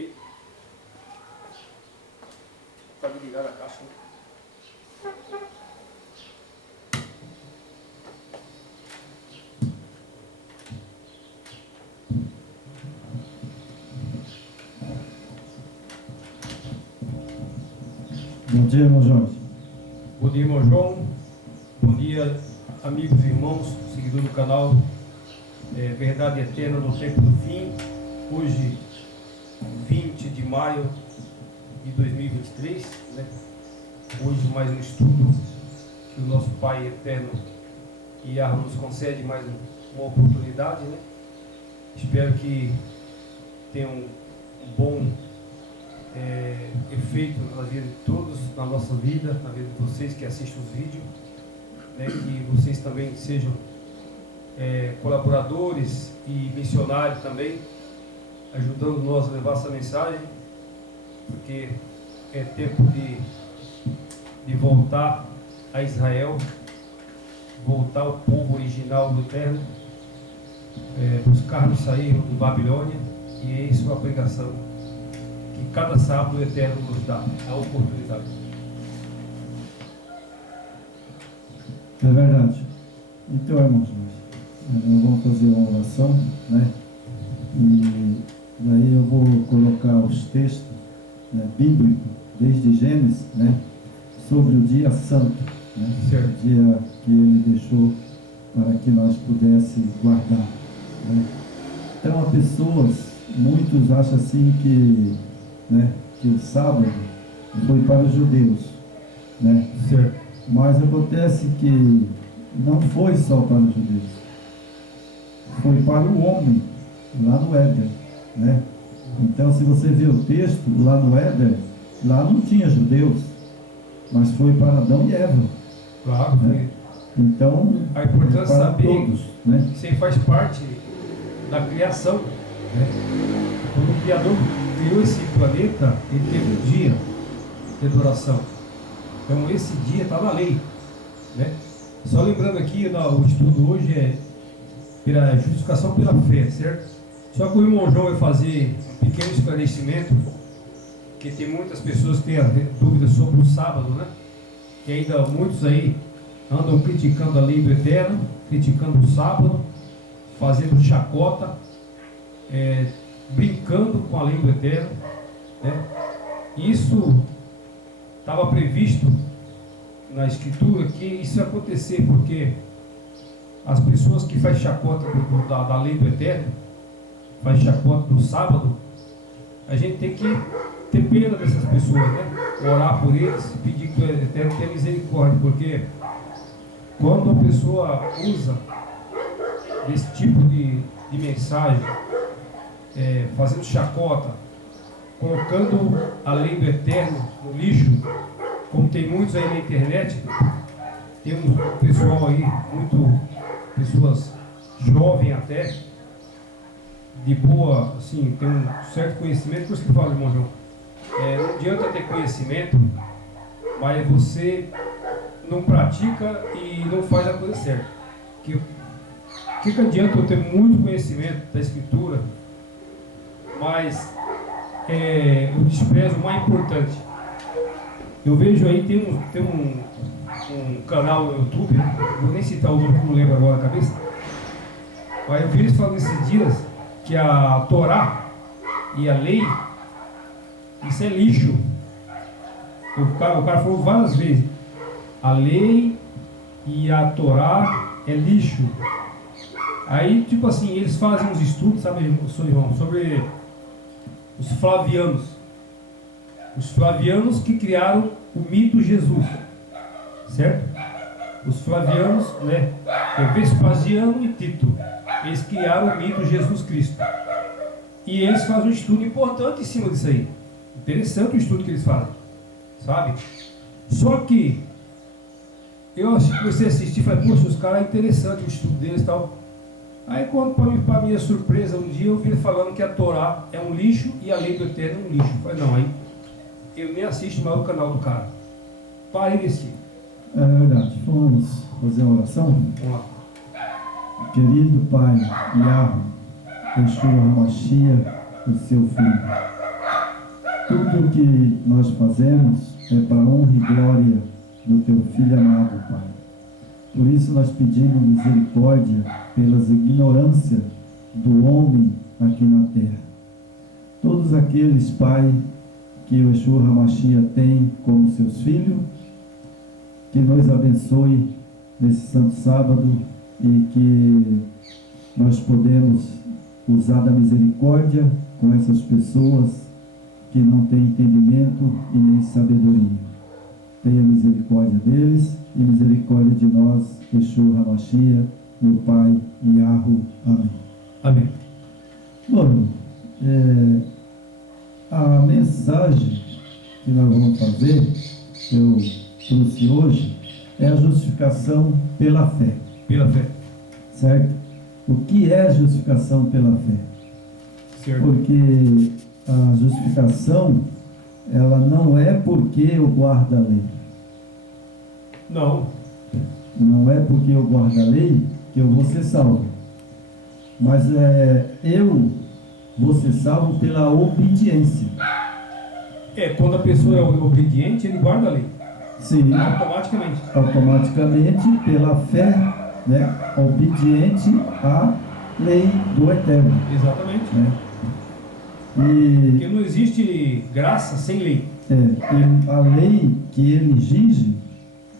Ok? Pode ligar a caixa. Bom dia, irmão Jorge. Bom dia, irmão João. Bom dia, amigos e irmãos, seguidores do canal Verdade Eterna no Tempo do Fim. Hoje, 20 de maio de 2023, né? Hoje mais um estudo que o nosso Pai Eterno Yahweh nos concede mais uma oportunidade, né? Espero que tenha um bom efeito na vida de todos, na nossa vida, na vida de vocês que assistem os vídeos, né? Que vocês também sejam colaboradores e missionários também, ajudando nós a levar essa mensagem, porque é tempo de voltar a Israel, voltar ao povo original do Eterno, buscar-nos sair de Babilônia, e é isso a pregação que cada sábado o Eterno nos dá, a oportunidade. É verdade. Então, irmãos, nós vamos fazer uma oração, né? E daí eu vou colocar os textos, né, bíblicos, desde Gênesis, né? Sobre o dia santo, né? O dia que ele deixou para que nós pudéssemos guardar, né? Então, há pessoas, muitos acham assim que, né, que o sábado foi para os judeus, né? Certo. Mas acontece que não foi só para os judeus, foi para o homem, lá no Éden, né? Então, se você vê o texto, lá no Éden, lá não tinha judeus, mas foi para Adão e Eva. Claro, né? Então, a importância de para saber todos, né? que você faz parte da criação, né? Quando o Criador criou esse planeta, ele teve um dia de adoração. Então esse dia está na lei, né? Só lembrando aqui, o estudo hoje é pela justificação pela fé, certo? Só que o irmão João vai fazer um pequeno esclarecimento, que tem muitas pessoas que têm dúvidas sobre o sábado, né? Que ainda muitos aí andam criticando a lei do Eterno, criticando o sábado, fazendo chacota, brincando com a lei do Eterno, né? Isso estava previsto na Escritura que isso ia acontecer, porque as pessoas que fazem chacota da lei do Eterno, fazem chacota do sábado, a gente tem que ter pena dessas pessoas, né? Orar por eles, pedir que o Eterno tenha misericórdia, porque quando a pessoa usa esse tipo de mensagem, fazendo chacota, colocando a lei do Eterno no lixo, como tem muitos aí na internet, tem um pessoal aí, pessoas jovens até, de boa, assim, tem um certo conhecimento, por isso que eu falo, irmão João, não adianta ter conhecimento, mas você não pratica e não faz a coisa certa. O que adianta eu ter muito conhecimento da Escritura, mas o desprezo mais importante? Eu vejo aí, tem um canal no YouTube, vou nem citar o nome que não lembro agora na cabeça, mas eu vi eles falando esses dias que a Torá e a lei, isso é lixo. O cara falou várias vezes, a lei e a Torá é lixo. Aí, tipo assim, eles fazem uns estudos, sabe, irmão, sobre os flavianos. Os flavianos que criaram o mito Jesus, certo? Os flavianos, né? Vespasiano e Tito, eles criaram o mito Jesus Cristo. E eles fazem um estudo importante em cima disso aí. Interessante o estudo que eles fazem, sabe? Só que eu comecei a assistir e falei, poxa, os caras é interessante o estudo deles e tal. Aí quando, para minha surpresa, um dia eu vi falando que a Torá é um lixo e a lei do Eterno é um lixo. Eu falei, não, aí eu nem assisto mais o canal do cara. Parei desse. É verdade. Vamos fazer uma oração? Vamos lá. Querido Pai, Yahweh, Yeshua HaMashiach, o seu Filho, Tudo que nós fazemos é para honra e glória do teu Filho amado, Pai. Por isso nós pedimos misericórdia pelas ignorâncias do homem aqui na terra. Todos aqueles, Pai, que o Yeshua HaMashiach tem como seus filhos, que nos abençoe nesse santo sábado e que nós podemos usar da misericórdia com essas pessoas que não têm entendimento e nem sabedoria. Tenha misericórdia deles e misericórdia de nós, Yeshua HaMashiach, meu Pai, Yahu. Amém. Amém. Bom, a mensagem que nós vamos fazer, que eu trouxe hoje, é a justificação pela fé. Pela fé. Certo? O que é justificação pela fé? Certo. Porque a justificação, ela não é porque eu guardo a lei. Não. Não é porque eu guardo a lei que eu vou ser salvo. Mas eu vou ser salvo pela obediência. Quando a pessoa é obediente, ele guarda a lei. Sim. Automaticamente. Automaticamente, pela fé, né, obediente à lei do Eterno. Exatamente. Né? Porque não existe graça sem lei. E a lei que ele exige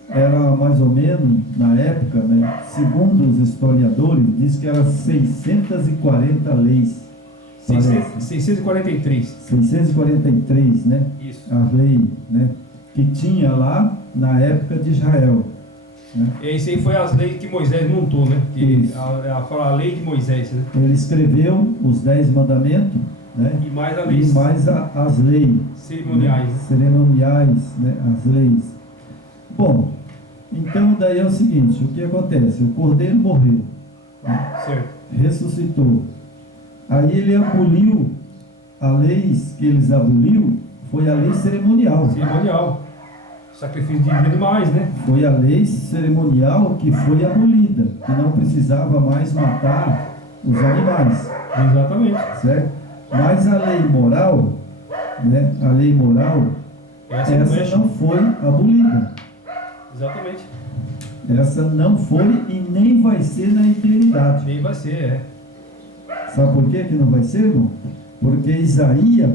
era mais ou menos, na época, né, segundo os historiadores, diz que eram 640 leis. 643. 643, né? Isso. A lei, né, que tinha lá na época de Israel. Né? E isso aí foi as leis que Moisés montou, né? Que fala a lei de Moisés, né? Ele escreveu os 10 mandamentos, né? E mais a lei. E mais as leis cerimoniais. Né? Cerimoniais, né? As leis. Bom, então daí é o seguinte, o que acontece? O cordeiro morreu, né? Certo. Ressuscitou. Aí ele aboliu, a lei que eles aboliu foi a lei cerimonial. Cerimonial. Sacrifício de animais, né? Foi a lei cerimonial que foi abolida, que não precisava mais matar os animais. Exatamente. Certo? Mas a lei moral, né? A lei moral, essa não foi abolida. Exatamente. Essa não foi e nem vai ser na eternidade. Nem vai ser, Sabe por que não vai ser, irmão? Porque Isaías,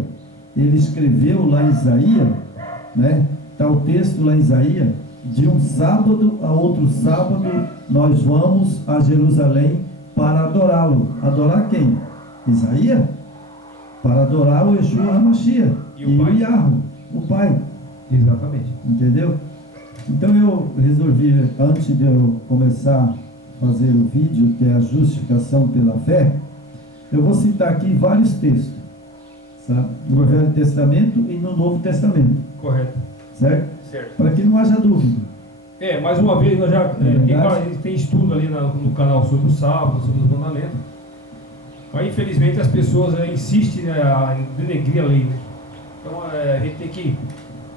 ele escreveu lá em Isaías, né? Está o texto lá em Isaías, de um sábado a outro sábado, nós vamos a Jerusalém para adorá-lo. Adorar quem? Isaías? Para adorar o Yeshua HaMashiach e o Yahu, o Pai. Exatamente. Entendeu? Então eu resolvi, antes de eu começar a fazer o vídeo, que é a justificação pela fé, eu vou citar aqui vários textos, sabe? No Velho Testamento e no Novo Testamento. Correto. Certo? Certo. Para que não haja dúvida. Mais uma vez, nós já tem estudo ali no canal sobre o sábado, sobre os mandamentos. Mas infelizmente as pessoas insistem em denegrir a lei, né? Então a gente tem que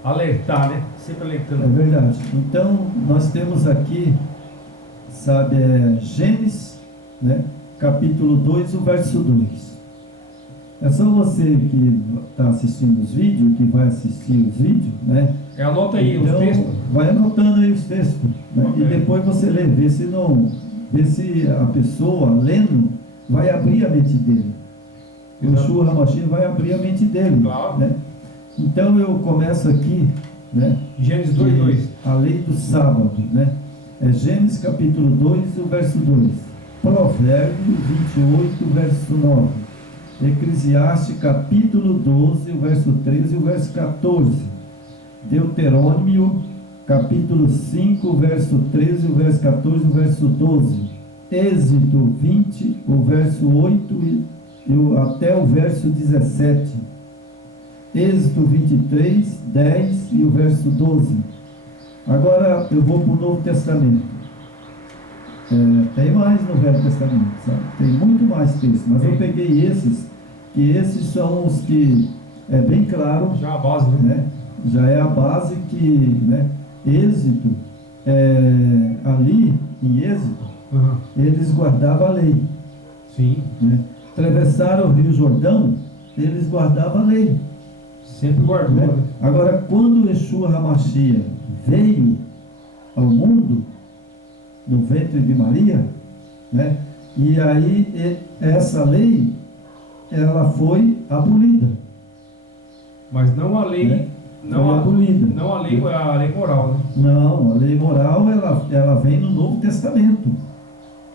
alertar, né? Sempre alertando. É verdade. Então nós temos aqui, sabe, Gênesis, né? Capítulo 2, o verso 2. É só você que está assistindo os vídeos, que vai assistir os vídeos, né? Anota aí então, os textos. Vai anotando aí os textos, né? Okay. E depois você lê, vê se a pessoa lendo vai abrir a mente dele. O Yeshua HaMashiach vai abrir a mente dele. Claro. Né? Então eu começo aqui, né? Gênesis 2:2. A lei do sábado, né? É Gênesis capítulo 2, o verso 2. Provérbios 28, verso 9. Eclesiastes capítulo 12, o verso 13 e o verso 14. Deuterônimo capítulo 5, verso 13, o verso 14 e o verso 12. Êxodo 20, o verso 8 até o verso 17. Êxodo 23, 10 e o verso 12. Agora eu vou para o Novo Testamento. Tem mais no Velho Testamento, sabe? Tem muito mais texto, mas eu peguei esses, que esses são os que é bem claro. Já a base, né? Já é a base que, né? Êxodo, ali em Êxodo, eles guardavam a lei. Sim. Né? Atravessaram o Rio Jordão, eles guardavam a lei. Sempre guardou. né? Né? Agora, quando Yeshua HaMashiach veio ao mundo, no ventre de Maria, né? E aí essa lei, ela foi abolida. Mas não a lei, Né? não, Foi abolida. não a lei moral, né? Não, a lei moral, ela vem no Novo Testamento.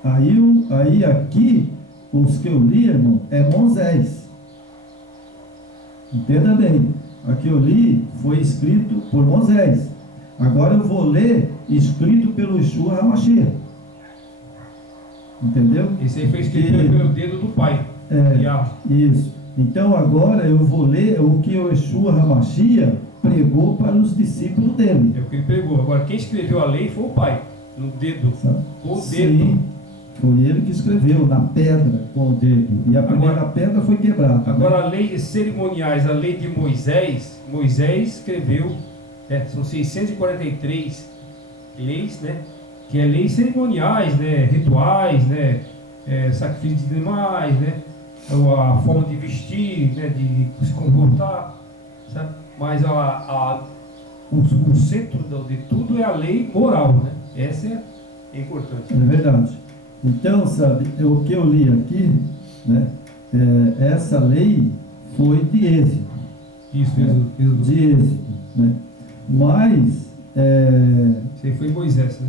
Aí aqui, os que eu li, irmão, é Moisés. Entenda bem, a que eu li foi escrito por Moisés. Agora eu vou ler escrito pelo Yeshua HaMashiach. Entendeu? Esse aí foi escrito pelo dedo do Pai. Isso. Então agora eu vou ler o que o Yeshua HaMashiach pregou para os discípulos dele. É o que ele pregou. Agora quem escreveu a lei foi o Pai, no dedo. Sabe? Com o Sim, dedo. foi ele que escreveu na pedra com o dedo. E a primeira pedra foi quebrada. Agora né? a lei cerimoniais, a lei de Moisés escreveu, são 643 leis, né? Que é leis cerimoniais, né? Rituais, né? Sacrifício de animais, né? A forma de vestir, né? De se comportar, sabe? Mas o centro de tudo é a lei moral, né? Essa é importante. É verdade. Então, sabe, o que eu li aqui, né? Essa lei foi de Êxodo. Isso, Êxodo. De Êxodo, né? Mas isso aí foi Moisés, né?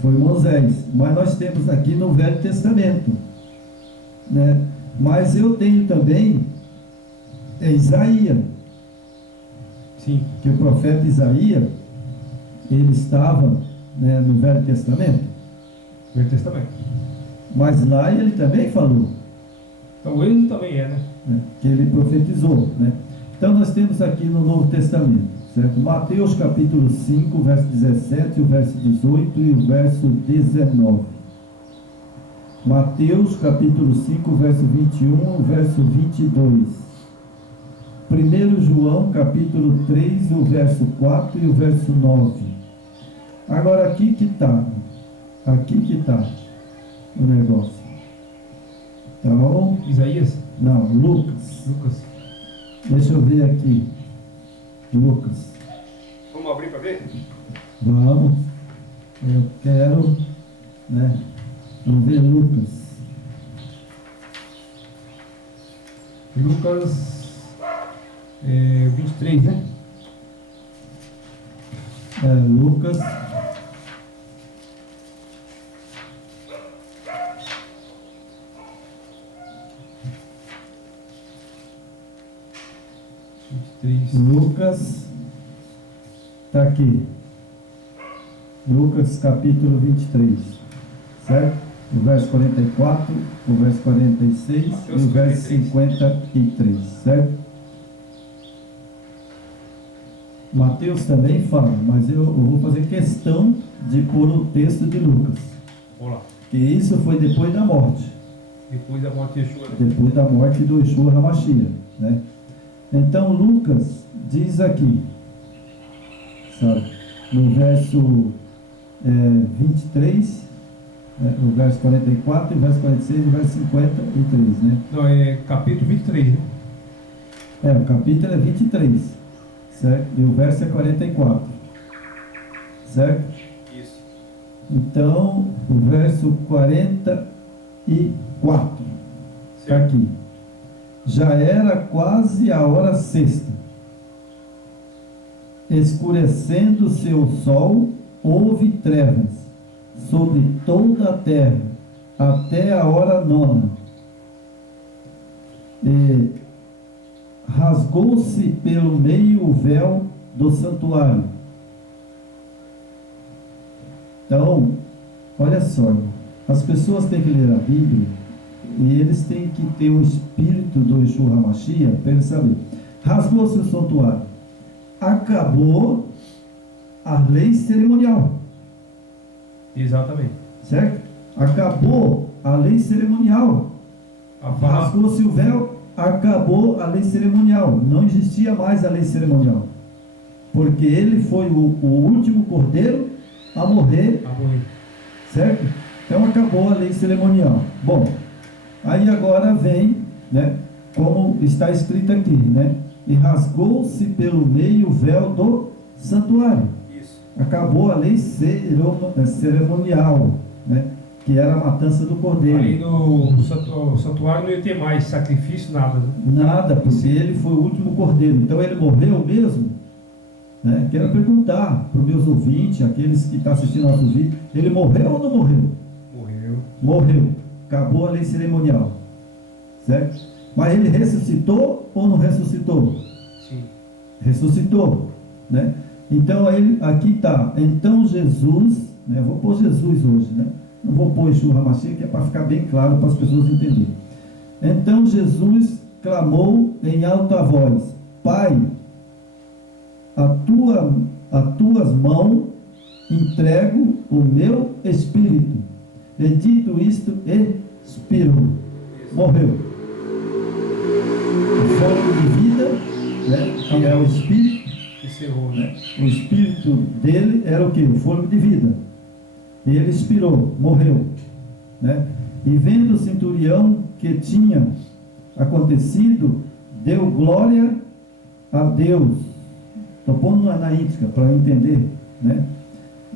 Foi Moisés. Mas nós temos aqui no Velho Testamento, né? Mas eu tenho também Isaías. Sim. Que o profeta Isaías, ele estava, né, no Velho Testamento. Velho Testamento. Mas lá ele também falou. Então ele também né? Que ele profetizou, né? Então nós temos aqui no Novo Testamento, certo? Mateus capítulo 5, verso 17, o verso 18 e o verso 19. Mateus capítulo 5, verso 21, o verso 22. 1 João capítulo 3, o verso 4 e o verso 9. Agora aqui que está o negócio. Então, Isaías? Não, Lucas. Deixa eu ver aqui. Lucas. Vamos abrir para ver? Vamos. Eu quero, né? Vamos ver Lucas. Lucas 23, né? Lucas. Lucas está aqui. Lucas capítulo 23, certo? O verso 44, o verso 46 e o verso 53, certo? Mateus também fala, mas eu vou fazer questão de pôr o texto de Lucas. Vamos lá. Que isso foi depois da morte. Depois da morte de Yeshua. Né? Depois da morte do Yeshua HaMashiach, né? Então Lucas diz aqui, sabe, no verso 23, o verso 44, o verso 46 e o verso 53, né? Não, é capítulo 23, né? O capítulo é 23, certo? E o verso é 44, certo? Isso. Então, o verso 44 está aqui. Já era quase a hora sexta. Escurecendo-se o sol, houve trevas sobre toda a terra, até a hora nona. E rasgou-se pelo meio o véu do santuário. Então, olha só, as pessoas têm que ler a Bíblia e eles têm que ter o espírito do Yeshua HaMashiach para eles saberem. Rasgou-se o santuário. Acabou a lei cerimonial. Exatamente. Certo? Acabou a lei cerimonial. Rasgou-se o véu, acabou a lei cerimonial. Não existia mais a lei cerimonial. Porque ele foi o último cordeiro a morrer. Certo? Então acabou a lei cerimonial. Bom, aí agora vem, né, como está escrito aqui, né? e rasgou-se pelo meio o véu do santuário. Isso. Acabou a lei cerimonial, né? Que era a matança do cordeiro. Aí no santuário não ia ter mais sacrifício, nada, né? Nada, porque ele foi o último cordeiro. Então ele morreu mesmo, né? Quero perguntar para os meus ouvintes, aqueles que estão assistindo nossos vídeos, ele morreu ou não morreu? Morreu. Morreu. Acabou a lei cerimonial, certo? Mas ele ressuscitou ou não ressuscitou? Sim. Ressuscitou, né? Então ele, aqui está. Então Jesus, né? Vou pôr Jesus hoje, né? Não vou pôr Yeshua HaMashiach, que é para ficar bem claro para as pessoas entenderem. Então Jesus clamou em alta voz: Pai, a tuas mãos entrego o meu espírito. E dito isto, expirou. Morreu. O fôlego de vida, né, que é o espírito, Encerrou, né? o espírito dele era o que? O fôlego de vida. E ele expirou, morreu, né? E vendo o centurião que tinha acontecido, deu glória a Deus. Estou pondo na íntegra para entender, né?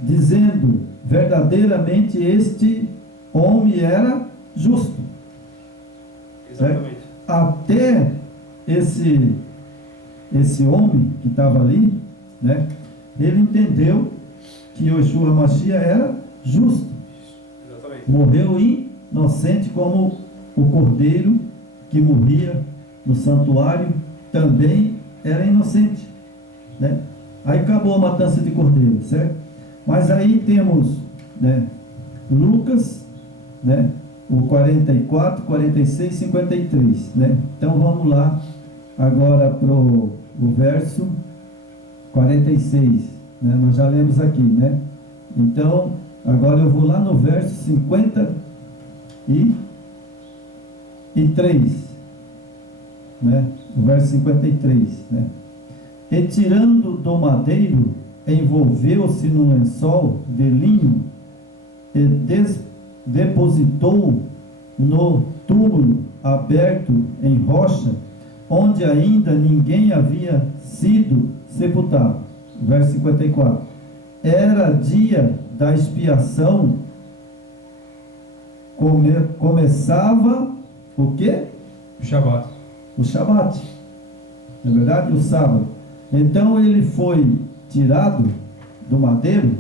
Dizendo: verdadeiramente este homem era justo. Exatamente. Certo? Até esse homem que estava ali, né? Ele entendeu que o Yeshua HaMashiach era justo. Exatamente. Morreu inocente, como o cordeiro que morria no santuário também era inocente, né? Aí acabou a matança de cordeiro, certo? Mas aí temos, né, Lucas, né, o 44, 46, 53, né? Então vamos lá agora para o verso 46, né? Nós já lemos aqui, né? Então agora eu vou lá no verso 53, né? O verso 53, né? E tirando do madeiro, envolveu-se num lençol de linho e depositou no túmulo aberto em rocha, onde ainda ninguém havia sido sepultado. Verso 54. Era dia da expiação, começava o quê? O Shabat. O Shabat, na verdade, o sábado. Então ele foi tirado do madeiro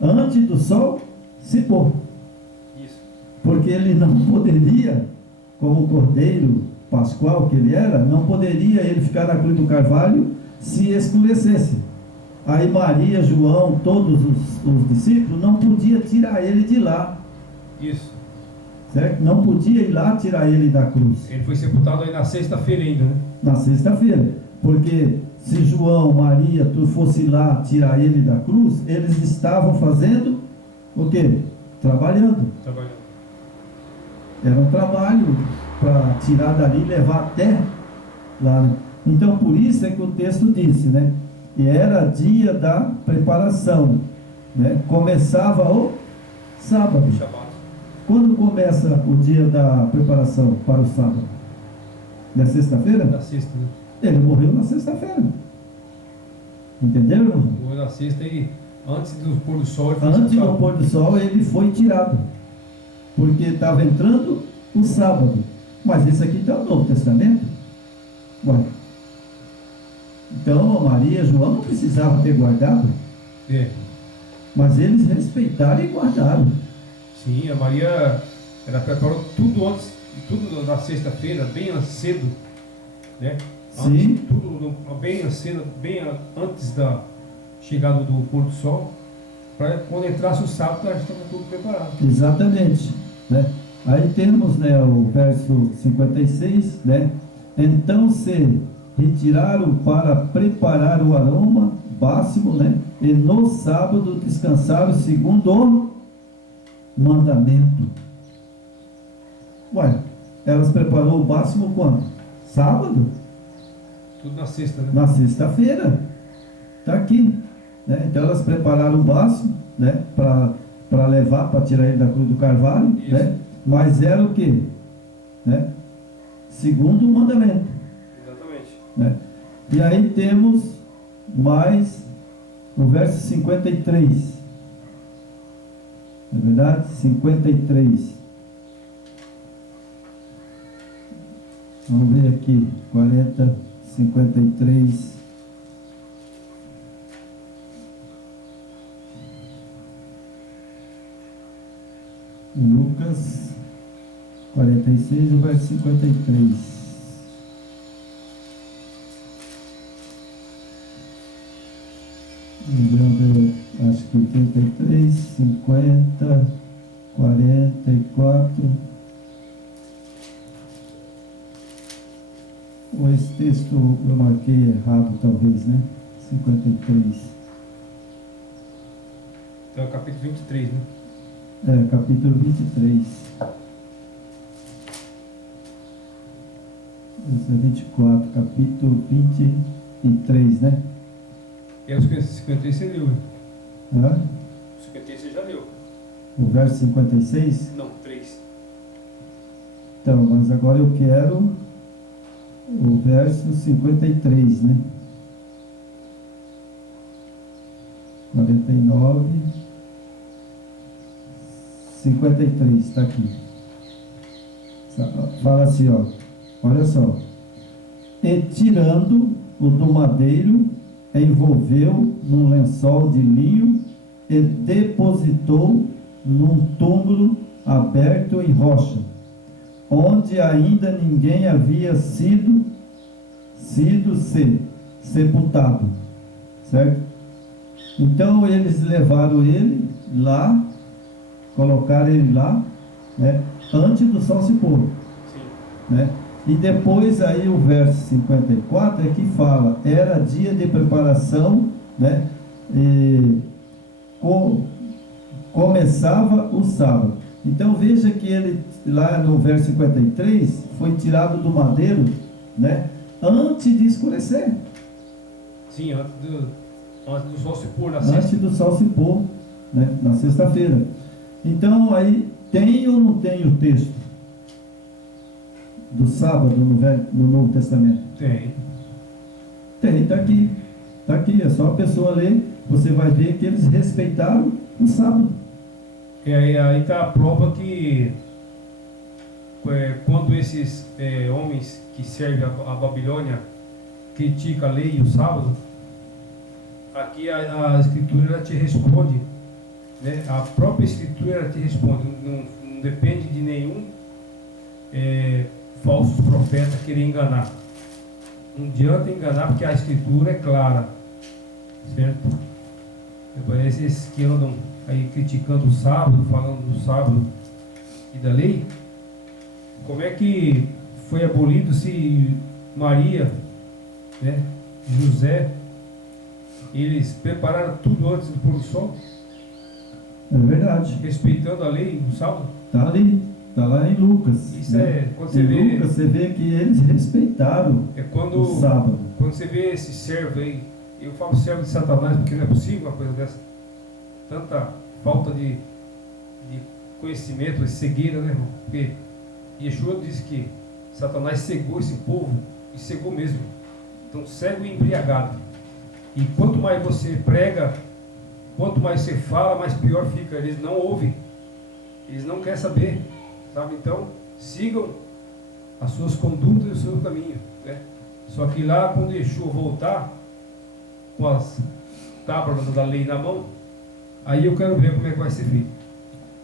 antes do sol se pôr. Isso. Porque ele não poderia, como o cordeiro pascual que ele era, não poderia ele ficar na cruz do Carvalho se escurecesse. Aí Maria, João, todos os discípulos não podiam tirar ele de lá. Isso. Certo? Não podia ir lá tirar ele da cruz. Ele foi sepultado aí na sexta-feira ainda, né? Na sexta-feira. Porque se João, Maria, tu fosse lá tirar ele da cruz, eles estavam fazendo o quê? Trabalhando. Trabalhando. Era um trabalho para tirar dali e levar até lá, né? Então por isso é que o texto disse, né? E era dia da preparação, né? Começava o sábado. Shabat. Quando começa o dia da preparação para o sábado? Na sexta-feira? Na sexta, né? Ele morreu na sexta-feira. Entenderam, irmão? Morreu na sexta e antes do pôr do sol ele foi Antes do sepultado. pôr do sol ele foi tirado, porque estava entrando o sábado. Mas esse aqui está no Novo Testamento. Ué. Então Maria e João não precisavam ter guardado, É. mas eles respeitaram e guardaram. Sim, a Maria, ela preparou tudo antes, tudo na sexta-feira, bem cedo, né? Antes, Sim. tudo bem cedo, bem antes da chegada do pôr do sol, para quando entrasse o sábado, já estava tudo preparado. Exatamente, né? Aí temos, né, o verso 56, né? Então se retiraram para preparar o aroma bálsamo, né? E no sábado descansaram segundo o mandamento. Ué, elas preparou o bálsamo quando? Sábado? Tudo na sexta, né? Na sexta-feira. Está aqui, né? Então elas prepararam o bálsamo, né? Para levar, para tirar ele da cruz do Carvalho, Isso. né? Mas era o quê? Né? Segundo o mandamento, Exatamente. né? E aí temos mais o verso 53. Não é verdade? 53. Vamos ver aqui. 40, 53. Lucas 46, o verso 53. Lembrando, acho que 33, 50, 44. Ou esse texto eu marquei errado, talvez, né? 53. Então é o capítulo 23, né? É, capítulo 23. Esse é 24, capítulo 23, né? É o 53 você leu, hein? Hã? O 53 você já leu. O verso 56? Não, 3. Então, mas agora eu quero o verso 53, né? 49, 53, está aqui. Fala assim, ó. Olha só. E tirando o do madeiro, envolveu num lençol de linho e depositou num túmulo aberto em rocha, onde ainda ninguém havia sido sepultado, certo? Então eles levaram ele lá, colocaram ele lá, né, antes do sol se pôr. Sim. Né? E depois aí o verso 54 é que fala, era dia de preparação, né? E começava o sábado. Então veja que ele, lá no verso 53, foi tirado do madeiro, né? Antes de escurecer. Sim, antes do sol se pôr na Antes sexta. do sol se pôr, né? Na sexta-feira. Então aí, tem ou não tem o texto do sábado no Novo Testamento? Tem. Tem, está aqui. Está aqui, é só a pessoa ler, você vai ver que eles respeitaram o sábado. E aí está a prova que quando esses homens que servem a Babilônia criticam a lei e o sábado, aqui a Escritura ela te responde, né? A própria Escritura ela te responde, não depende de nenhum falsos profetas querer enganar. Não adianta enganar porque a Escritura é clara, certo? Esses que andam aí criticando o sábado, falando do sábado e da lei, como é que foi abolido se Maria, né, José, eles prepararam tudo antes do pôr do sol? É verdade. Respeitando a lei do sábado? Está ali, está lá em Lucas. Isso né? quando você em vê. Lucas você vê que eles respeitaram Quando o sábado. Quando você vê esse servo aí, eu falo servo de Satanás porque não é possível uma coisa dessa. Tanta falta de conhecimento, de cegueira, né, irmão? Porque Yeshua disse que Satanás cegou esse povo, e cegou mesmo. Então, cego e embriagado. E quanto mais você prega, quanto mais você fala, mais pior fica. Eles não ouvem, eles não querem saber, sabe? Então, sigam as suas condutas e o seu caminho, né? Só que lá, quando Yeshua voltar, com as tábuas da lei na mão, aí eu quero ver como é que vai ser feito.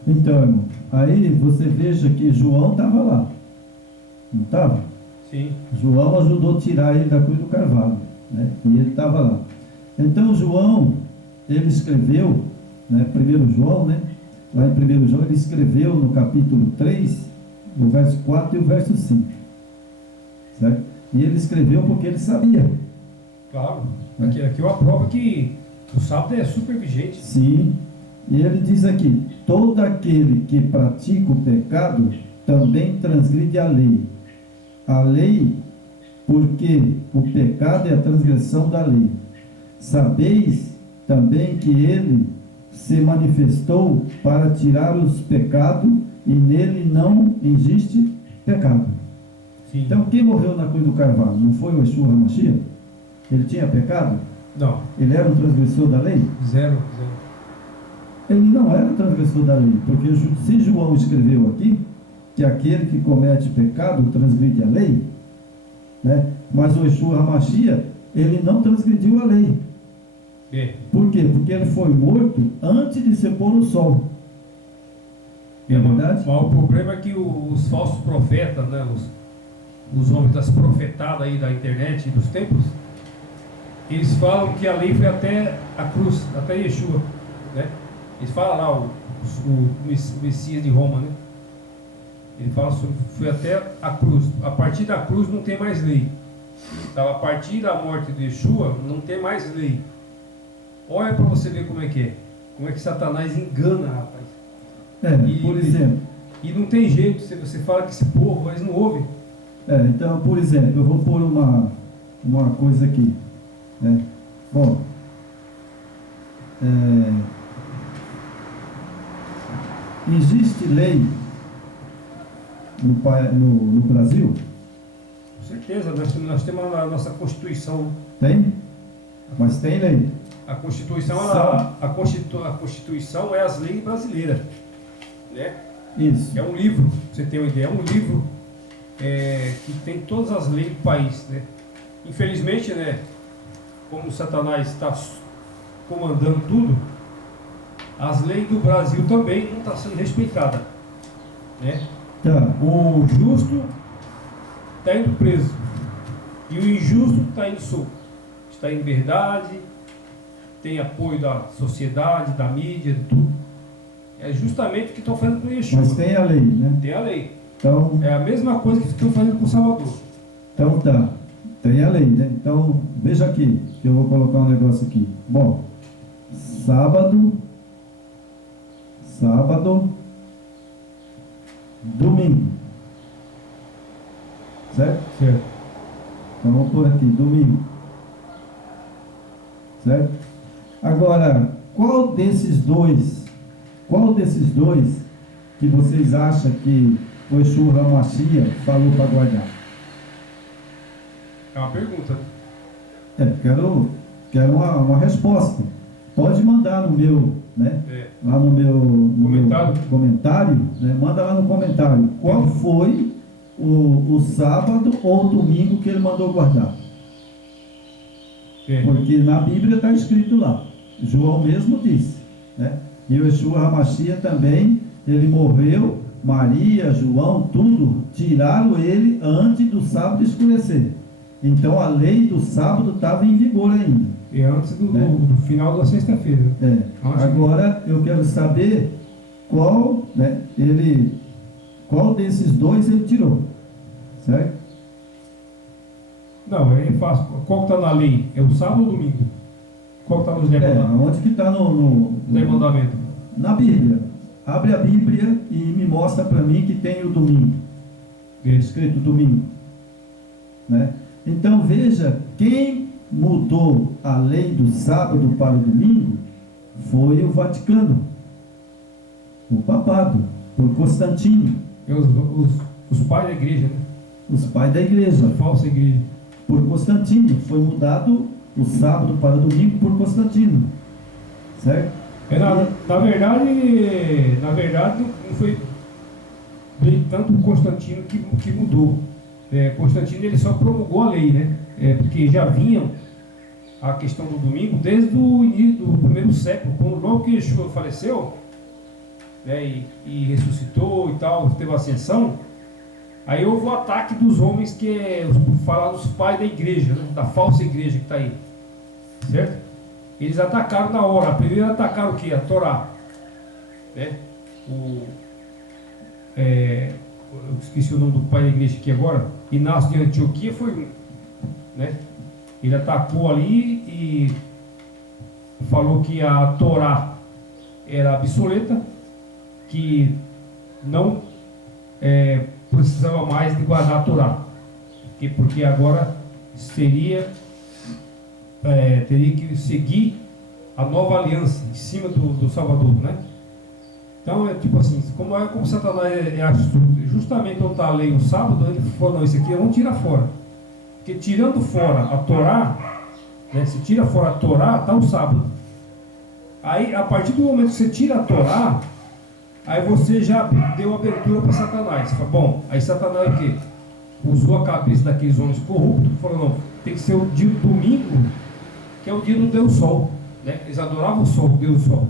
Então, irmão, aí você veja que João estava lá, não estava? Sim. João ajudou a tirar ele da cruz do Carvalho, né? E ele estava lá. Então João, ele escreveu, né, 1 João, né? Lá em 1 João ele escreveu no capítulo 3, o verso 4 e o verso 5, certo? E ele escreveu porque ele sabia. Claro. Aqui é uma prova que o sábado é super vigente. Sim. E ele diz aqui, todo aquele que pratica o pecado também transgride a lei. A lei, porque o pecado é a transgressão da lei. Sabeis também que ele se manifestou para tirar os pecados e nele não existe pecado. Sim. Então, quem morreu na cruz do Carvalho? Não foi o Yeshua HaMashiach? Ele tinha pecado? Não. Ele era um transgressor da lei? Zero. Ele não era transgressor da lei, porque se João escreveu aqui que aquele que comete pecado transgride a lei, né? Mas o Yeshua HaMashiach, ele não transgrediu a lei. Por quê? Porque ele foi morto antes de se pôr o sol. É verdade? Mas o problema é que os falsos profetas, né, os homens das profetadas aí da internet e dos tempos, eles falam que a lei foi até a cruz, até Yeshua, né? Eles falam lá o Messias de Roma, né? Ele fala sobre, foi até a cruz. A partir da cruz não tem mais lei. Então, a partir da morte de Yeshua não tem mais lei. Olha para você ver como é que Satanás engana, rapaz. Por exemplo. E não tem jeito, se você fala que esse povo, eles não ouvem. Então, por exemplo, eu vou pôr uma coisa aqui, né? Bom, existe lei no Brasil? Com certeza, nós temos a nossa Constituição. Tem? Mas tem lei. A Constituição, a Constituição é as leis brasileiras, né? Isso. É um livro, pra você ter uma ideia, é um livro que tem todas as leis do país, né? Infelizmente, né, como Satanás está comandando tudo, as leis do Brasil também não estão sendo respeitadas, né? Tá. O justo está indo preso e o injusto está indo solto, está em liberdade, tem apoio da sociedade, da mídia, de tudo. É justamente o que estão fazendo com o Yeshua. Mas tem a lei, né? Tem a lei. Então, é a mesma coisa que estão fazendo com o Salvador. Então tá, tem a lei, né? Então, veja aqui, que eu vou colocar um negócio aqui. Bom, sábado, domingo. Certo? Certo. Então vou pôr aqui, domingo. Certo? Agora, qual desses dois que vocês acham que o Yeshua HaMashiach falou para guardar? É uma pergunta. Quero uma resposta. Pode mandar no meu, né? Lá no meu comentário, né? Manda lá no comentário. Qual foi o sábado ou domingo que ele mandou guardar? Porque na Bíblia está escrito lá. João mesmo disse, né? E o Yeshua HaMashiach também, ele morreu, Maria, João, tudo, tiraram ele antes do sábado escurecer. Então a lei do sábado estava em vigor ainda. E antes do final da sexta-feira. Agora eu quero saber qual desses dois ele tirou. Certo? Não, é fácil. Qual está na lei? É o sábado ou o domingo? Qual está nos 10 mandamentos? Onde que está no 10 mandamentos? Na Bíblia. Abre a Bíblia e me mostra para mim que tem o domingo. Escrito domingo. Né? Então veja, quem mudou a lei do sábado para o domingo foi o Vaticano, o papado, por Constantino. Os pais da igreja, né? Os pais da igreja. A falsa igreja. Por Constantino. Foi mudado o sábado para o domingo por Constantino. Certo? Na verdade, não foi bem tanto o Constantino que mudou. Constantino ele só promulgou a lei, né? Porque já vinha a questão do domingo desde o início do primeiro século, quando logo que Yeshua faleceu, né, e ressuscitou e tal, teve a ascensão. Aí houve o ataque dos homens que falaram os pais da igreja, né, da falsa igreja que está aí, certo? Eles atacaram na hora. Primeiro atacaram o que? A Torá, né? Eu esqueci o nome do pai da igreja aqui agora. Inácio de Antioquia foi um, né? Ele atacou ali e falou que a Torá era obsoleta, que não precisava mais de guardar a Torá, porque agora teria que seguir a nova aliança em cima do Salvador, né? Então é tipo assim, como Satanás é astuto, justamente onde está a lei no sábado, ele falou, não, isso aqui eu não tiro fora. Porque tirando fora a Torá, né? Você tira fora a Torá, está o sábado. Aí, a partir do momento que você tira a Torá, aí você já deu abertura para Satanás. Você fala, bom, aí Satanás o quê? Usou a cabeça daqueles homens corruptos, falou, não, tem que ser o dia do domingo, que é o dia do Deus Sol, né? Eles adoravam o Sol, o Deus Sol.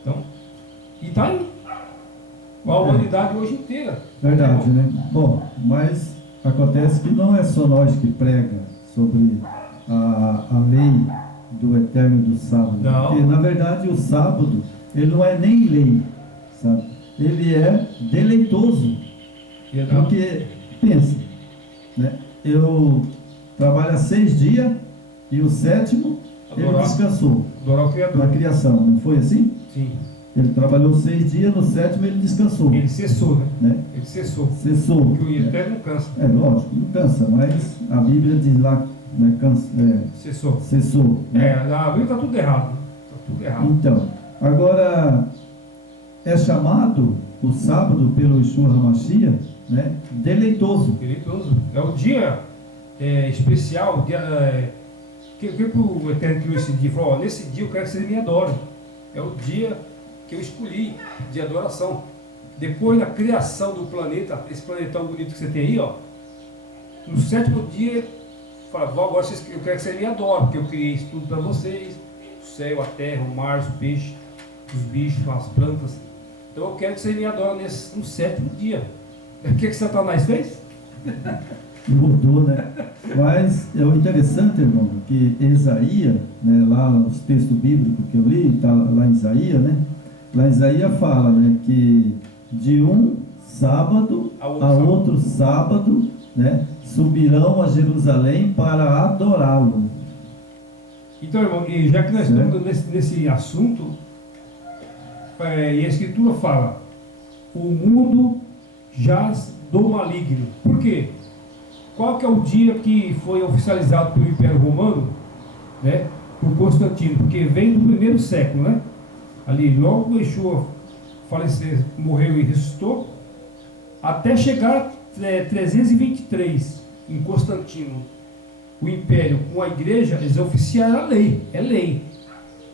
Então, e está aí. A humanidade hoje inteira. Verdade, né? Bom, mas acontece que não é só nós que prega sobre a lei do eterno do sábado. Não. Porque, na verdade, o sábado, ele não é nem lei, sabe? Ele é deleitoso. Porque, pensa, né? Eu trabalho 6 dias e o 7º ele descansou. Adorar o Criador. Na criação, não foi assim? Sim. Ele trabalhou 6 dias, no 7º ele descansou. Ele cessou, né? Ele cessou. Cessou. Porque o eterno não cansa. Lógico, não cansa, mas a Bíblia diz lá, né, Cessou. Cessou. Né? A Bíblia está tudo errado. Está tudo errado. Então, agora, é chamado o sábado pelo Yeshua HaMashiach, né, deleitoso. Deleitoso. É o dia especial, o dia... que o Eterno criou esse dia? Falou, nesse dia eu quero que vocês me adorem. É o dia que eu escolhi de adoração. Depois da criação do planeta, esse planetão bonito que você tem aí, ó, no 7º dia, fala, agora eu quero que vocês me adorem, porque eu criei isso tudo para vocês, o céu, a terra, o mar, os peixes, os bichos, as plantas. Então eu quero que vocês me adorem no 7º dia. O que Satanás fez? Mudou, né? Mas é o interessante, irmão, que Isaías, né, lá nos textos bíblicos que eu li, está lá em Isaías, né? Lá em Isaías fala, né, que de um sábado a outro sábado, né, subirão a Jerusalém para adorá-lo. Então, irmão, e já que nós estamos nesse assunto, e a Escritura fala, o mundo jaz do maligno. Por quê? Qual que é o dia que foi oficializado pelo Império Romano, né, por Constantino? Porque vem do 1º século, né? Ali, logo Yeshua faleceu, morreu e ressuscitou, até chegar 323 em Constantino, o Império com a Igreja, eles oficiaram a lei, é lei.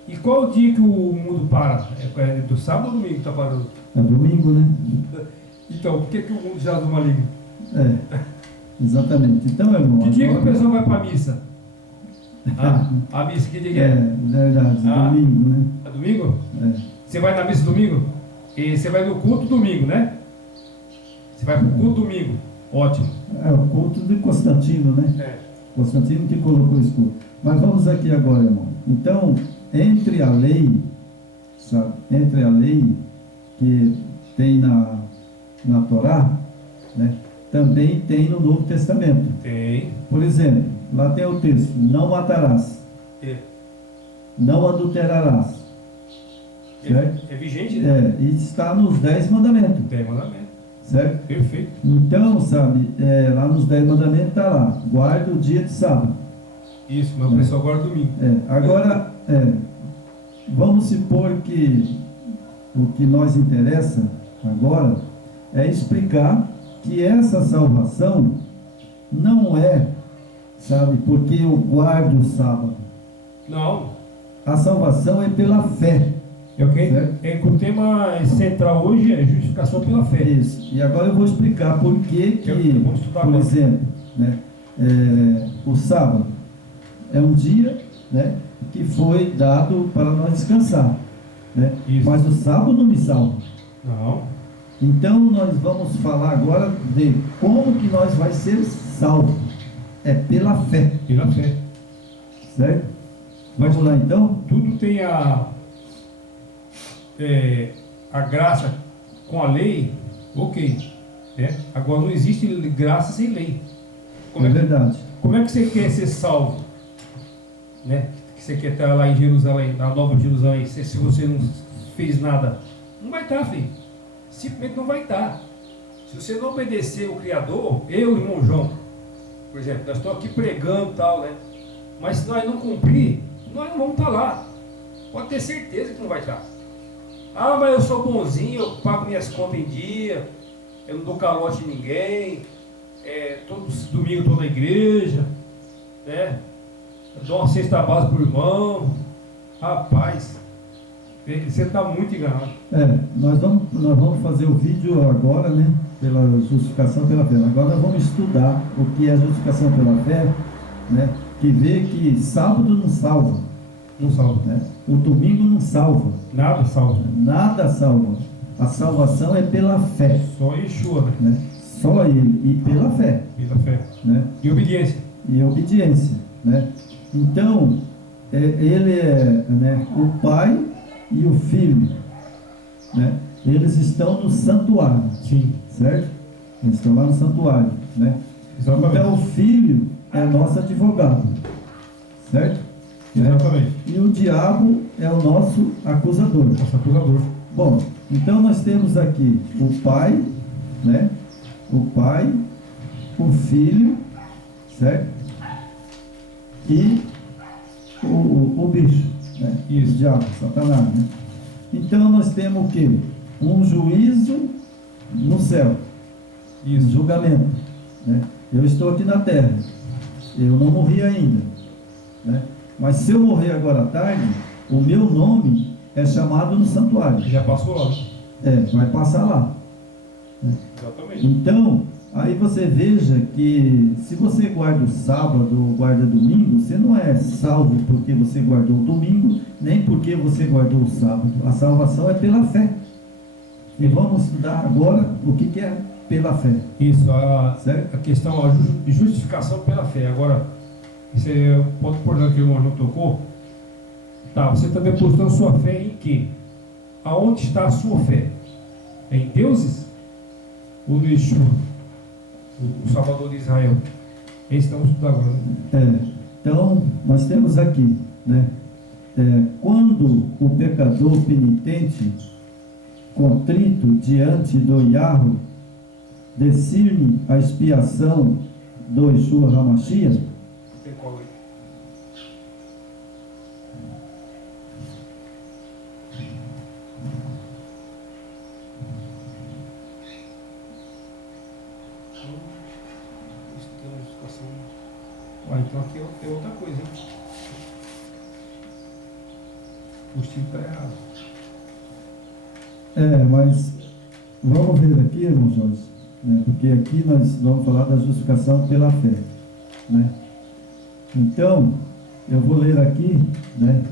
E qual é o dia que o mundo para? É do sábado ou domingo que está parando? É domingo, né? Então, por que o mundo já é do maligno? Exatamente. Então, irmão, que dia que o pessoal vai para a missa? A missa, que dia que é? Verdade, domingo, né? É domingo? É. Você vai na missa domingo? E você vai no culto domingo, né? Você vai para o culto domingo. Ótimo. É o culto de Constantino, né? Constantino que colocou esse culto. Mas vamos aqui agora, irmão. Então, entre a lei, sabe? Entre a lei que tem na Torá, né? Também tem no Novo Testamento. Tem. Por exemplo, lá tem o texto, não matarás. Não adulterarás. Certo? É vigente, né? E está nos 10 mandamentos. 10 mandamentos. Certo? Perfeito. Então, sabe, lá nos 10 mandamentos está lá, guarda o dia de sábado. Isso, mas o pessoal guarda domingo. Agora, vamos supor que o que nos interessa agora é explicar que essa salvação não é, sabe, porque eu guardo o sábado. Não. A salvação é pela fé. O tema central hoje é justificação pela fé. Isso. E agora eu vou explicar por que, por exemplo, né, o sábado é um dia, né, que foi dado para nós descansar. Né? Mas o sábado não me salva. Não. Então nós vamos falar agora de como que nós vai ser salvo. É pela fé. Pela fé. Certo? Vamos lá então? Tudo tem a graça com a lei, ok. Agora não existe graça sem lei. Verdade. Como é que você quer ser salvo? Né? Que você quer estar lá em Jerusalém, na Nova Jerusalém, se você não fez nada? Não vai estar, filho. Simplesmente não vai estar. Se você não obedecer o Criador, eu e o irmão João, por exemplo, nós estamos aqui pregando e tal, né? Mas se nós não cumprir, nós não vamos estar lá. Pode ter certeza que não vai estar. Mas eu sou bonzinho, eu pago minhas contas em dia, eu não dou calote em ninguém, todo domingo estou na igreja, né? dou uma cesta básica para o irmão. Rapaz, você está muito enganado. Nós vamos fazer o vídeo agora, né? Pela justificação pela fé. Agora nós vamos estudar o que é justificação pela fé, né? Que vê que sábado não salva. Não salva. Né? O domingo não salva. Nada salva. Nada salva. A salvação é pela fé. Só Yeshua, Né? Só Ele. E pela fé. Pela fé. Né? E obediência. E obediência. Né? Então, Ele é, né, o Pai e o Filho. Né? Eles estão no santuário. Sim. Certo? Eles estão lá no santuário. Né? Exatamente. Então, o Filho é nosso advogado. Certo? Exatamente. E o diabo é o nosso acusador. Nosso acusador. Bom, então nós temos aqui o Pai, né? O Pai, o Filho, certo? E o bicho, né? Isso. O diabo, Satanás, né? Então nós temos o quê? Um juízo no céu. Isso. Um julgamento, né? Eu estou aqui na terra. Eu não morri ainda, né? Mas se eu morrer agora à tarde, o meu nome é chamado no santuário. Já passou lá. Vai passar lá. Exatamente. Então, aí você veja que se você guarda o sábado ou guarda domingo, você não é salvo porque você guardou o domingo, nem porque você guardou o sábado. A salvação é pela fé. E vamos estudar agora o que é pela fé. Isso, Certo? a questão, a justificação pela fé. Agora, você pode pôr que o irmão não tocou. Tá, você está depositando sua fé em quê? Aonde está a sua fé? É em deuses? Ou no Yeshua, o Salvador de Israel? Esse estamos estudando agora. Então, nós temos aqui, né? Quando o pecador penitente, contrito diante do Yahweh, discerne a expiação do Yeshua HaMashiach, Tem qual aí? Então aqui é outra coisa, hein? O estilo está errado. Mas vamos ver aqui, irmão Jorge, né? Porque aqui nós vamos falar da justificação pela fé, né? Então, eu vou ler aqui, né?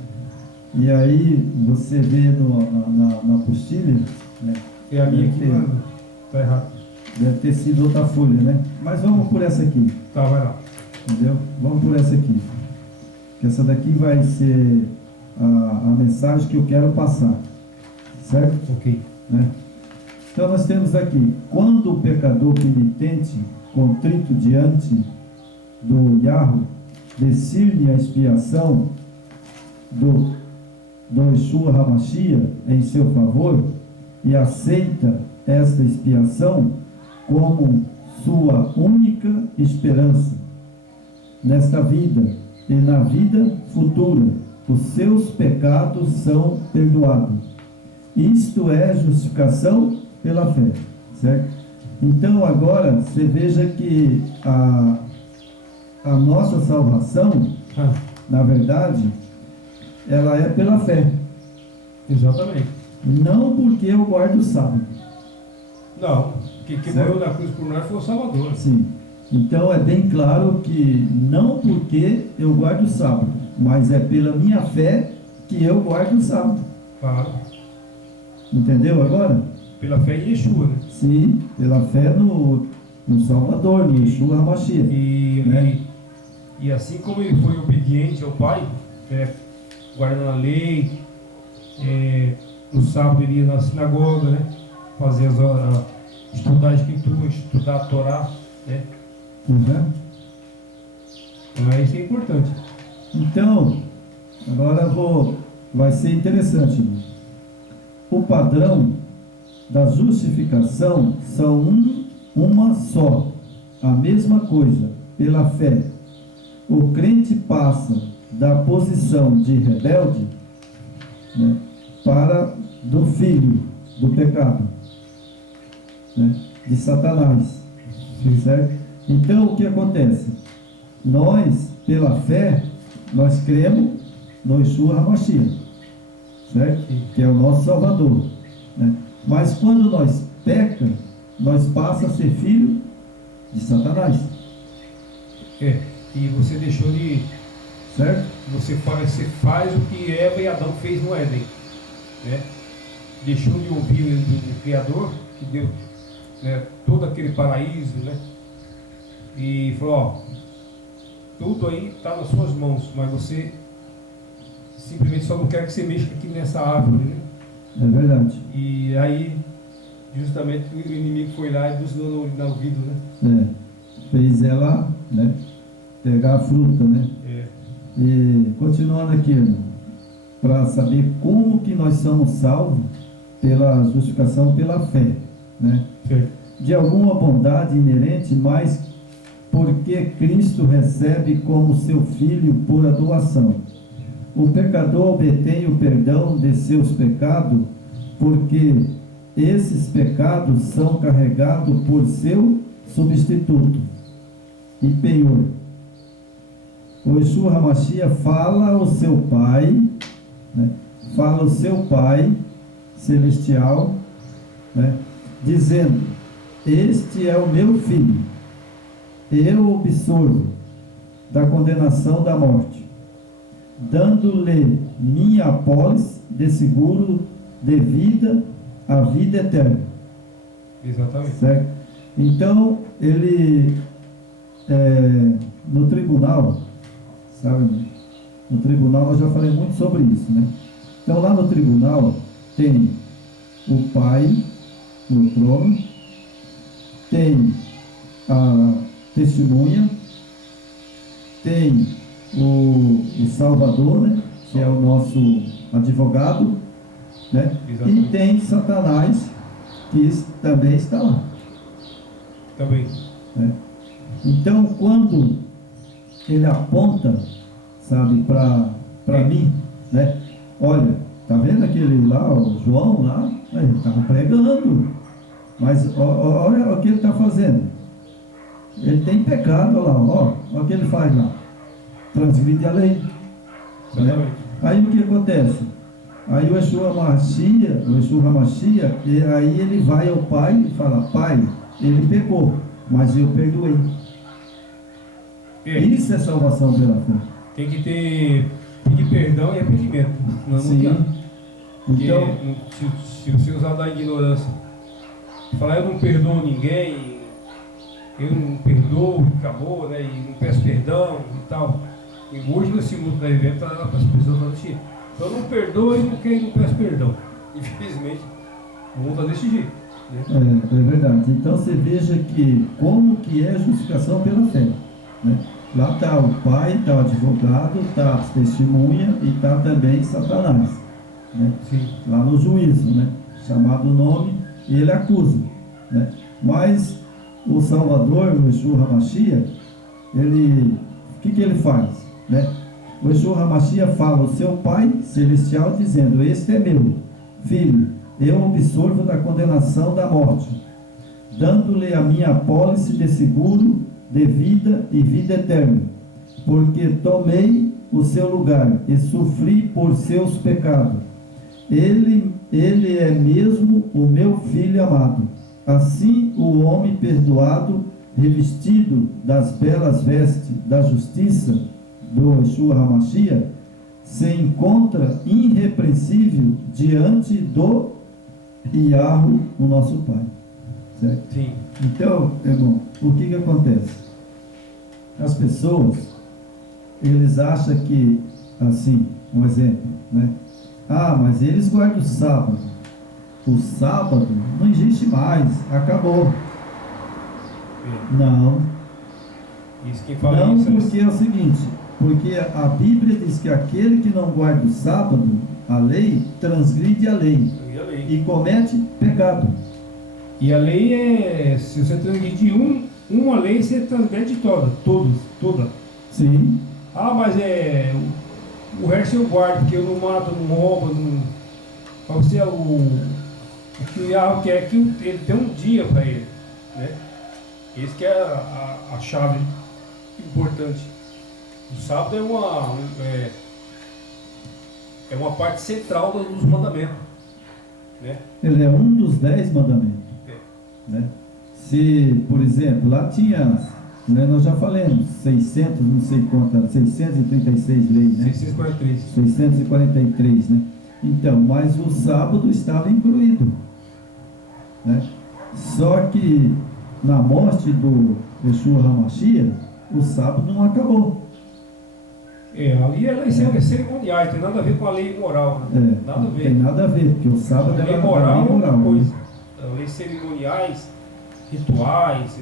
E aí você vê na apostila, né? É a minha aqui, mano. Está errado. Deve ter sido outra folha, né? Mas vamos por essa aqui. Tá, vai lá. Entendeu? Vamos por essa aqui. Que essa daqui vai ser a mensagem que eu quero passar. Certo? Ok. Né? Então nós temos aqui: quando o pecador penitente, contrito diante do Yahweh, discerne a expiação do Yeshua HaMashiach em seu favor e aceita esta expiação como sua única esperança nesta vida e na vida futura, os seus pecados são perdoados. Isto é justificação pela fé, certo? Então agora você veja que a nossa salvação, na verdade, ela é pela fé. Exatamente. Não porque eu guardo o sábado. Não, quem morreu na cruz por nós foi o Salvador. Sim. Então é bem claro que não porque eu guardo o sábado, mas é pela minha fé que eu guardo o sábado. Claro. Entendeu agora? Pela fé em Yeshua, né? Sim, pela fé no Salvador, no Yeshua HaMashiach. E assim como ele foi obediente ao Pai, guardando a lei, no sábado ele ia na sinagoga, né? Fazer estudar a Escritura, estudar a Torá, né? Uhum. Então isso é importante. Então, agora vai ser interessante. O padrão da justificação são uma só, a mesma coisa, pela fé. O crente passa da posição de rebelde, né, para do filho do pecado, né, de Satanás, certo? Então o que acontece? Nós, pela fé, nós cremos no Yeshua HaMashiach, certo? Que é o nosso Salvador, né? Mas quando nós peca, nós passa a ser filho de Satanás. E você deixou de... Certo? Você faz o que Eva e Adão fez no Éden, né? Deixou de ouvir o Criador, que deu, né, todo aquele paraíso, né? E falou, ó, tudo aí está nas suas mãos, mas você simplesmente só não quer que você mexa aqui nessa árvore, né? É verdade. E aí, justamente, o inimigo foi lá e buzinou no ouvido, né? Fez ela, né, pegar a fruta, né? E continuando aqui, irmão, para saber como que nós somos salvos pela justificação pela fé, né? De alguma bondade inerente, mas porque Cristo recebe como seu filho por adoção. O pecador obtém o perdão de seus pecados, porque esses pecados são carregados por seu substituto e penhor. O Yeshua HaMashiach fala ao seu Pai, né? Fala ao seu Pai celestial, né? Dizendo: este é o meu filho, eu o absolvo da condenação da morte, dando-lhe minha apólice de seguro de vida, a vida eterna. Exatamente. Certo? Então, ele, no tribunal, sabe? No tribunal, eu já falei muito sobre isso, né? Então, lá no tribunal, tem o Pai no trono, tem a testemunha, tem o Salvador, né? Que é o nosso advogado, né? E tem Satanás, que também está lá. Também. Né? Então, quando ele aponta, sabe, para mim, né? Olha, tá vendo aquele lá, o João lá? Ele estava pregando, mas olha o que ele está fazendo. Ele tem pecado, olha lá, olha o que ele faz lá. Transgride a lei. Né? Aí o que acontece? Aí o Yeshua HaMashiach, e aí ele vai ao Pai e fala: Pai, ele pecou, mas eu perdoei. Isso é salvação pela fé. Tem que pedir perdão e arrependimento. Não adianta. Então, se você usar da ignorância, falar eu não perdoo ninguém, eu não perdoo, acabou, né? E não peço perdão e tal. E hoje nesse mundo da vivendo está lá para as pessoas falando assim: eu não perdoo e não peço perdão. Infelizmente, o mundo está desse jeito. Né? É verdade. Então você veja que como que é a justificação pela fé. Né? Lá está o Pai, está o advogado, está a testemunha e está também Satanás. Né? Lá no juízo, né? Chamado o nome, e ele acusa. Né? Mas o Salvador, o Yeshua HaMashiach, o que ele faz? Né? O Yeshua HaMashiach fala ao seu Pai celestial, dizendo: este é meu filho, eu o absolvo da condenação da morte, dando-lhe a minha apólice de seguro de vida e vida eterna, porque tomei o seu lugar e sofri por seus pecados. Ele é mesmo o meu filho amado. Assim o homem perdoado, revestido das belas vestes da justiça do Yeshua HaMashiach, se encontra irrepreensível diante do Yahweh, o nosso Pai. Certo? Sim. Então, irmão, o que acontece? As pessoas, eles acham que, assim, um exemplo, né? Ah, mas eles guardam o sábado. O sábado não existe mais, acabou. Não. Isso quem fala não, isso, porque é o seguinte, porque a Bíblia diz que aquele que não guarda o sábado, a lei, transgride a lei. E comete pecado. E a lei é, se você transgredir uma lei, você transgride toda. Sim. Ah, mas o resto eu guardo, porque eu não mato, não roubo, não... Para você, o que o Yahweh quer é que ele tenha um dia para ele, né? Esse que é a chave importante. O sábado é uma parte central dos mandamentos, né? Ele é um dos 10 mandamentos. Né? Se, por exemplo, lá tinha, né, nós já falamos, 600, não sei quanto, 636 leis, né? 643. 643, né? Então, mas o sábado estava incluído, né? Só que na morte do Yeshua HaMashiach, o sábado não acabou. Ali é lei cerimoniais, tem nada a ver com a lei moral, né? Nada a ver. Tem nada a ver, porque o sábado a era lei moral, a lei moral, é uma coisa. né? Leis cerimoniais, rituais,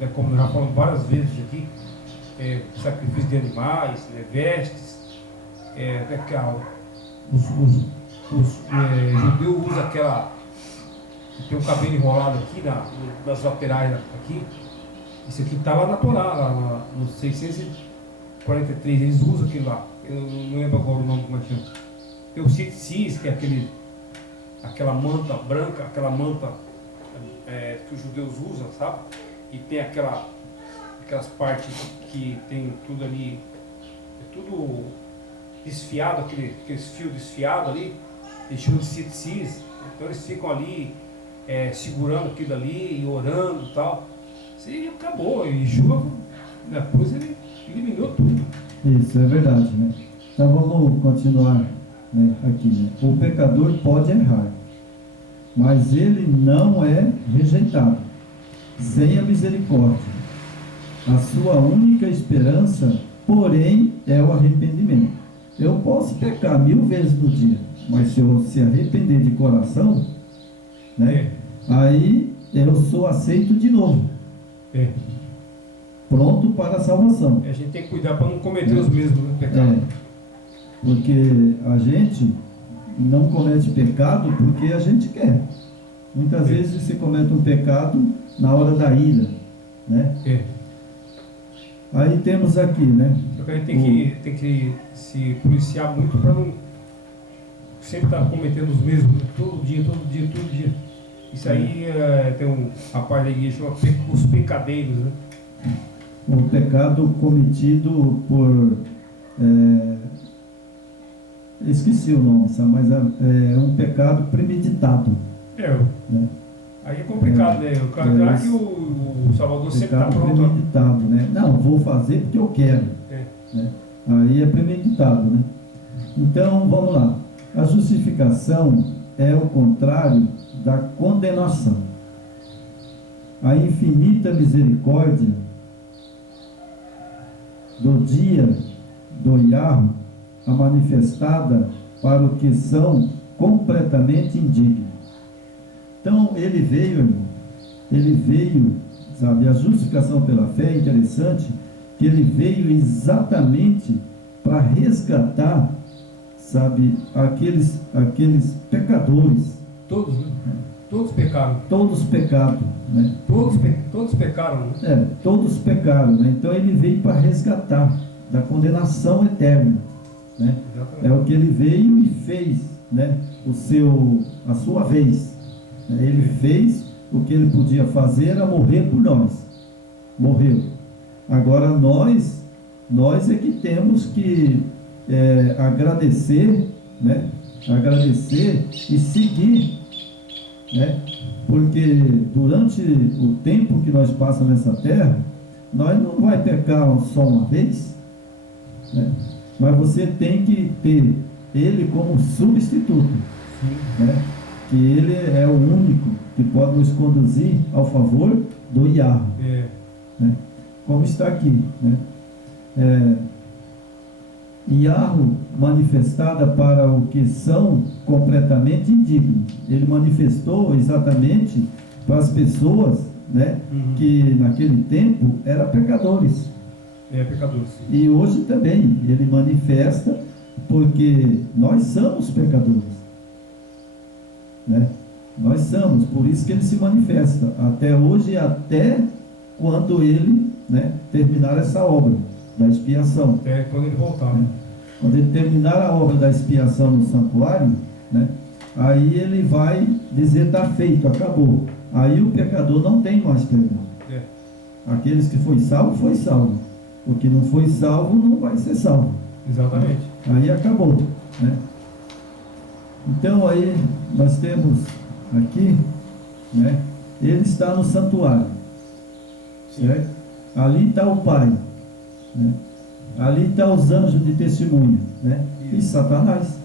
né, como nós já falamos várias vezes aqui, sacrifício de animais, né, vestes, os judeus usam aquela, tem um cabelo enrolado aqui nas laterais aqui. Isso aqui está lá na Torá, lá no 643, eles usam aquilo lá. Eu não lembro agora o nome, como é que chama. Tem o tzitzis, que é aquela manta branca, aquela manta que os judeus usam, sabe? E tem aquelas partes que tem tudo ali, é tudo desfiado, aqueles fios desfiados ali, eles chamam de tzitzis. Então eles ficam ali segurando aquilo ali e orando e tal. E acabou, e Yeshua, depois ele eliminou tudo. Isso, é verdade, né? Então vamos continuar, né, aqui, né? O pecador pode errar, mas ele não é rejeitado, sem a misericórdia. A sua única esperança, porém, é o arrependimento. Eu posso pecar 1000 vezes no dia, mas se eu se arrepender de coração, né, aí eu sou aceito de novo. Pronto para a salvação. A gente tem que cuidar para não cometer os mesmos pecados. Porque a gente não comete pecado porque a gente quer. Muitas vezes se comete um pecado na hora da ira, né? Aí temos aqui, né? Só que a gente tem que se policiar muito para não sempre estar cometendo os mesmos, né? Todo dia. Isso aí tem um rapaz da igreja chama os pecadeiros, né? O pecado cometido por esqueci o nome, sabe? Mas é um pecado premeditado. Né? Aí é complicado, né? O cara que o Salvador sempre está pronto. Premeditado, né? Não, vou fazer porque eu quero. Né? Aí é premeditado, né? Então, vamos lá. A justificação é o contrário da condenação. A infinita misericórdia do dia do Yahweh, a manifestada para os que são completamente indignos. Então, ele veio, sabe, a justificação pela fé é interessante, que ele veio exatamente para resgatar, sabe, aqueles pecadores. Todos, né? Todos pecaram. Todos pecaram, né? Todos pecaram, né? Todos pecaram, né? Então ele veio para resgatar da condenação eterna, né? É o que ele veio e fez, né? A sua vez. Né? Ele fez o que ele podia fazer, era morrer por nós. Morreu. Agora nós é que temos que agradecer, né? Agradecer e seguir, né? Porque durante o tempo que nós passamos nessa terra, nós não vai pecar só uma vez, né? Mas você tem que ter ele como substituto, né? Que ele é o único que pode nos conduzir ao favor do Yahweh, né? Como está aqui, né? Yahweh manifestada para o que são completamente indignos. Ele manifestou exatamente para as pessoas, né, que naquele tempo eram pecadores. Pecadores. Sim. E hoje também ele manifesta porque nós somos pecadores, né? Nós somos, por isso que ele se manifesta até hoje, até quando ele, né, terminar essa obra da expiação. Até quando ele voltar, né? Quando ele terminar a obra da expiação no santuário, né, aí ele vai dizer: está feito, acabou. Aí o pecador não tem mais perdão. Aqueles que foi salvo, O que não foi salvo não vai ser salvo. Exatamente. Aí acabou, né? Então aí nós temos aqui, né? Ele está no santuário, certo? Ali está o Pai, né? Ali está os anjos de testemunha, né? E Satanás.